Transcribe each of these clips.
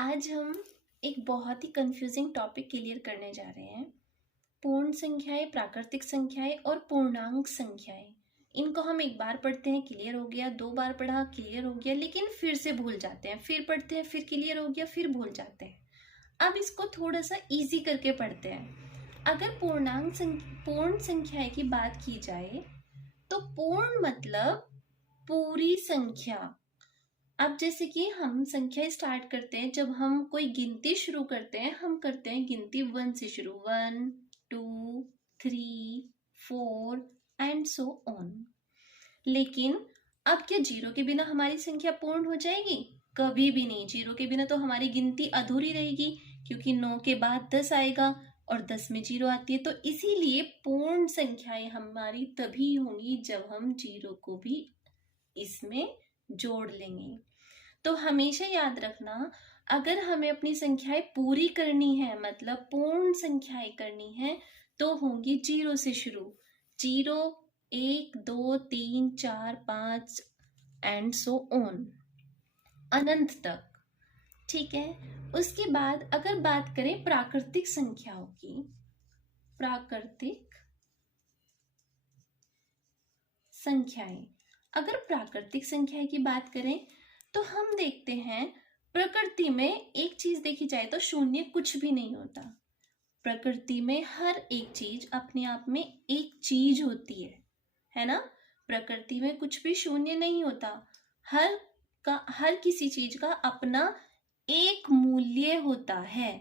आज हम एक बहुत ही कंफ्यूजिंग टॉपिक क्लियर करने जा रहे हैं। पूर्ण संख्याएं, प्राकृतिक संख्याएं और पूर्णांक संख्याएं। इनको हम एक बार पढ़ते हैं, क्लियर हो गया, दो बार पढ़ा, क्लियर हो गया, लेकिन फिर से भूल जाते हैं, फिर पढ़ते हैं, फिर क्लियर हो गया, फिर भूल जाते हैं। अब इसको थोड़ा सा इजी करके पढ़ते हैं। अगर पूर्ण संख्याएं की बात की जाए तो पूर्ण मतलब पूरी संख्या। अब जैसे कि हम संख्या स्टार्ट करते हैं, जब हम कोई गिनती शुरू करते हैं, हम करते हैं गिनती 1 से शुरू, 1 2 3 4 एंड सो ऑन। लेकिन अब क्या जीरो के बिना हमारी संख्या पूर्ण हो जाएगी? कभी भी नहीं। जीरो के बिना तो हमारी गिनती अधूरी रहेगी, क्योंकि 9 के बाद 10 आएगा और 10 में जीरो आती है। तो इसीलिए पूर्ण संख्याएं हमारी तभी होंगी जब हम जीरो को भी इसमें जोड़ लेंगे। तो हमेशा याद रखना, अगर हमें अपनी संख्याएं पूरी करनी है, मतलब पूर्ण संख्याएं करनी है, तो होंगी जीरो से शुरू। 0 1 2 3 4 5 एंड सो ऑन, अनंत तक। ठीक है। उसके बाद अगर बात करें प्राकृतिक संख्याओं की, प्राकृतिक संख्याएं, अगर प्राकृतिक संख्याएं की बात करें तो हम देखते हैं प्रकृति में एक चीज देखी जाए तो शून्य कुछ भी नहीं होता। प्रकृति में हर एक चीज अपने आप में एक चीज होती है ना। प्रकृति में कुछ भी शून्य नहीं होता। हर किसी चीज का अपना एक मूल्य होता है।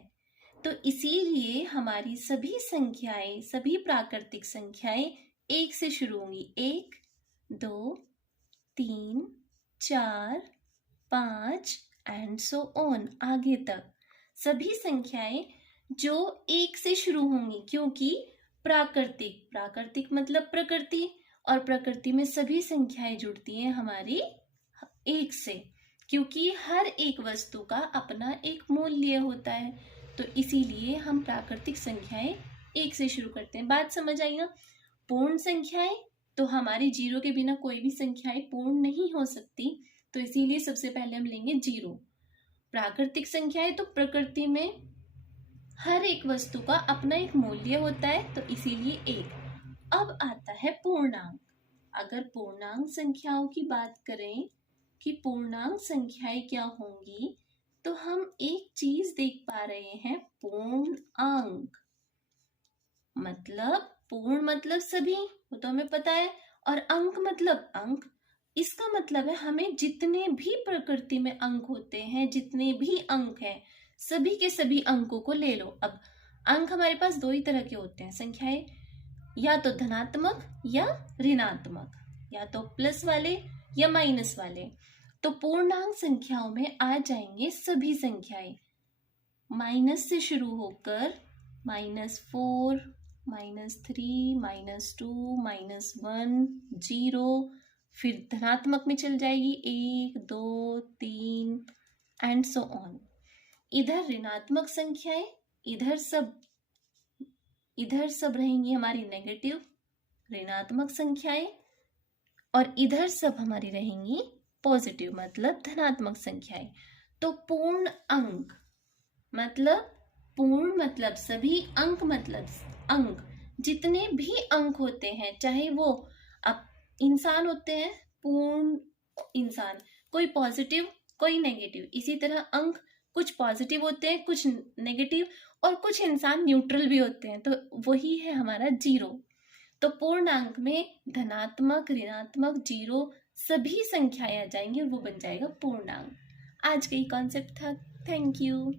तो इसीलिए हमारी सभी संख्याएं, सभी प्राकृतिक संख्याएं एक से शुरू होंगी। 1 2 3 4 5 एंड सो ऑन, आगे तक सभी संख्याएं जो एक से शुरू होंगी, क्योंकि प्राकृतिक मतलब प्रकृति, और प्रकृति में सभी संख्याएं जुड़ती हैं हमारी एक से, क्योंकि हर एक वस्तु का अपना एक मूल्य होता है। तो इसीलिए हम प्राकृतिक संख्याएं एक से शुरू करते हैं। बात समझ आई ना। पूर्ण संख्याएं तो हमारी जीरो के बिना कोई भी संख्याएं पूर्ण नहीं हो सकती, तो इसीलिए सबसे पहले हम लेंगे जीरो। प्राकृतिक संख्याएं तो प्रकृति में हर एक वस्तु का अपना एक मूल्य होता है, तो इसीलिए एक। अब आता है पूर्णांक। अगर पूर्णांक संख्याओं की बात करें कि पूर्णांक संख्याएं क्या होंगी, तो हम एक चीज देख पा रहे हैं, पूर्ण अंक। मतलब पूर्ण मतलब सभी, वो तो हमें पता है, और अंक मतलब अंक। इसका मतलब है हमें जितने भी प्रकृति में अंक होते हैं, जितने भी अंक हैं, सभी के सभी अंकों को ले लो। अब अंक हमारे पास दो ही तरह के होते हैं संख्याएं, या तो धनात्मक या ऋणात्मक, या तो प्लस वाले या माइनस वाले। तो पूर्णांक संख्याओं में आ जाएंगे सभी संख्याएं, माइनस से शुरू होकर -4 -3 -2 -1 0, फिर धनात्मक में चल जाएगी 1 2 3 एंड सो ऑन। इधर ऋणात्मक संख्याएं, इधर सब रहेंगी हमारी नेगेटिव ऋणात्मक संख्याएं, और इधर सब हमारी रहेंगी पॉजिटिव मतलब धनात्मक संख्याएं। तो पूर्ण अंक मतलब, पूर्ण मतलब सभी, अंक मतलब अंक, जितने भी अंक होते हैं, चाहे वो अब इंसान होते हैं, पूर्ण इंसान, कोई पॉजिटिव कोई नेगेटिव। इसी तरह अंक कुछ पॉजिटिव होते हैं, कुछ नेगेटिव, और कुछ इंसान न्यूट्रल भी होते हैं। तो वही है हमारा जीरो। तो पूर्णांक में धनात्मक ऋणात्मक जीरो सभी संख्याएं आ जाएंगी और वो बन जाएगा पूर्णांक। आज का ये कॉन्सेप्ट था। Thank you.